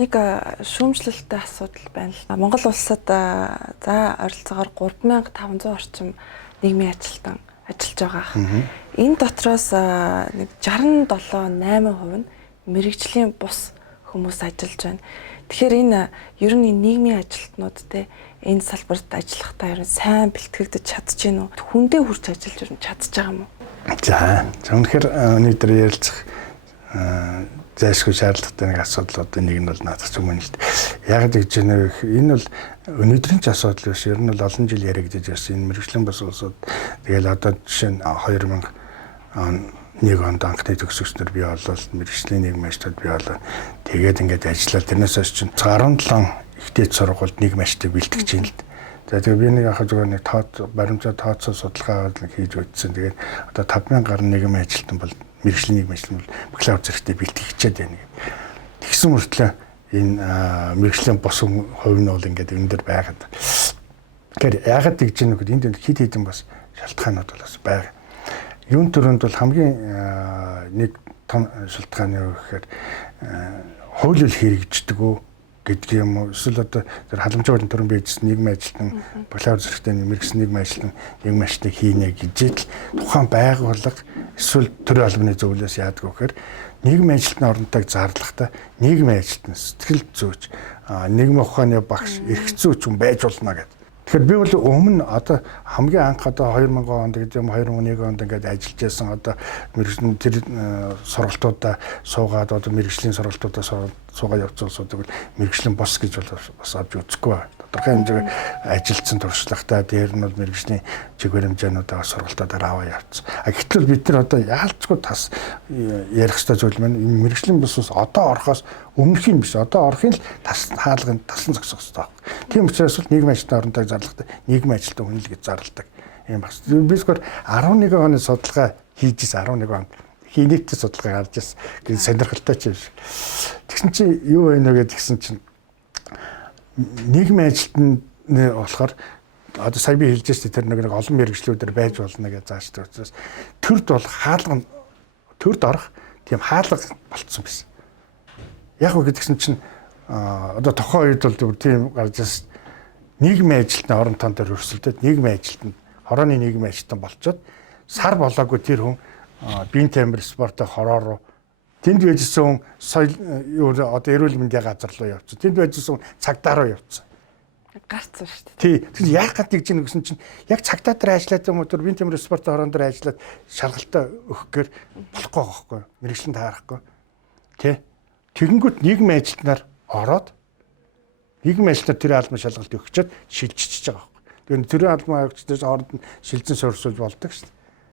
Нэг шүүмжлэлтэй асуудал байна л. Монгол улсад за ойролцоогоор 3500 орчим нийгмийн ажилтан ажиллаж байгаа. Энэ дотроос нэг 67-8% нь мэрэгжлийн бус хүмүүс ажиллаж байна. Тэгэхээр энэ ер нь нийгмийн ажилтнууд те энэ салбарт ажиллахдаа ер нь сайн бэлтгэгдэж чадчихэв үү? Хүндээ хүрч ажиллаж ер нь чадчих байгаа юм уу? За үнэхээр өнөөдөр ярилцах зайлшгүй шаардлагатай нэг асуудлуудын нэг нь бол наадах юм л дээ. Яг гэж байна вэ? Энэ бол өнөөдрийн ч асуудал биш. Ер нь бол олон жил яригдж ирсэн. Энэ мэрэгжлийн бас улсууд тэгэл одоо жишээ нь 2001 онд анхны төгсөгчнөр бий болол мэрэгжлийн нийгмийн ажлууд бий болоо. Тэгээд ингээд ажиллаад тэрнээс хойш чинь 17 ихтэй сургуульд нийгмийн ажлыг бэлтгэж байна л дээ. За тэгээ би нэг яг зөвхөн нэг баримтаа тооцоо судалгаа хийж үзсэн. Тэгээд одоо 5000 гаруй нийгмийн ажилтан бол мэрэгжлийн нийгмийн ажилтан бол бакалавр зэрэгтэй бэлтгэгчээд байна. Тэгсэн мөртлөө энэ мэрэгжлийн бус хувь нь бол ингээд өндөр байгаад. Тэгэхээр яагаад тэгж ийм нүгд энд хэд хэдэн бас шалтгаанууд бол бас байгаа. Юун төрөнд бол хамгийн нэг том шалтгаан юу гэхээр хууль хэрэгждэг үү гэдэг юм уу? Эсвэл одоо тэр халамжийн төрөн бийжсэн нийгмийн ажилтан бакалавр зэрэгтэй мэрэгжлийн нийгмийн ажилтан нийгмийн ажлыг хийнэ гэж л тухайн байгууллага эсвэл төрийн албаны зөвлөлөөс яадаг вэ гэхээр нийгмийн ажилтны оронтойг зарлахдаа нийгмийн ажилтан сэтгэл зүйч нийгмийн ухааны багш эрх зүйч хүн байж болно гэдэг. Тэгэхээр би бол өмнө одоо хамгийн анх одоо 2000 онд гэдэг юм 2001 онд ингээд ажиллаж байсан одоо мэрэгжлийн тэр сургалтуудаа суугаад одоо мэрэгжлийн сургалтуудаа суугаад явсан улсуудыг мэрэгжлийн бос гэж бол бас авч үзэхгүй байна. Тодорхой хэмжээгээр ажилтсан туршлагатай дээр нь бол мэрэгжлийн чиг баримжаануудаа сургалтуудаар аваа явцсан. Гэтэл бид нар одоо яалцгүй тас ярих ёстой зүйл маань мэрэгжлийн бос одоо орохоос өмнөх юм биш. Одоо орохын л хаалганд тасан зогсох ёстой. Тийм учраас бол нийгмийн ажилтны оронтой зарлахтай нийгмийн ажилтан хүн л гэж зарладаг юм байна. Би зөвхөн 11 оны судалгаа хийжсэн 11 онд хийнэттэй судалгаа гарч ирсэн. Гэн сонирхолтой ч юм шиг. Тэгсэн чинь юу байна вэ гэдгсэн чинь нийгмийн ажилтны болохоор одоо сая би хэлж байсан тэр нэг олон мэрэгчлүүдээр байж болно гэж зааштай учраас төрд бол хаалга төрд орох тийм хаалга болцсон байсан. Яг үг гэдгсэн чинь одоо тохоо үед бол тийм гарч ирсэн нийгмийн ажилтны оронтон дээр өрсөлдөд нийгмийн ажилтанд хорооны нийгмийн ажилтан болцоод сар болоогүй тэр хүн биеийн тамир спортын хороо руу тэнд байжсэн хүн соёл одоо эрүүл мэндийн газар руу явцсан. Тэнд байжсэн хүн цагдаа руу явцсан. Гарцсан шүү дээ. Тий. Тэгэхээр яах гэж тэгж ийн гэсэн чинь яг цагдаа дээр ажиллаад юм уу тэр биеийн тамир спортын хорон дээр ажиллаад шалгалтаа өгөхээр болохгүй байхгүй. Мэргэжлэн таарахгүй. Тий. Тэгэнгүүт нийгмийн ажилтнаар ороод нийгмийн ажилтнаар тэр албан шалгалт өгчөөд шилжчихэж байгаа байхгүй. Тэгэхээр тэр албан ажилтнаас хооронд нь шилжин суурьшуулж болдог шүү дээ.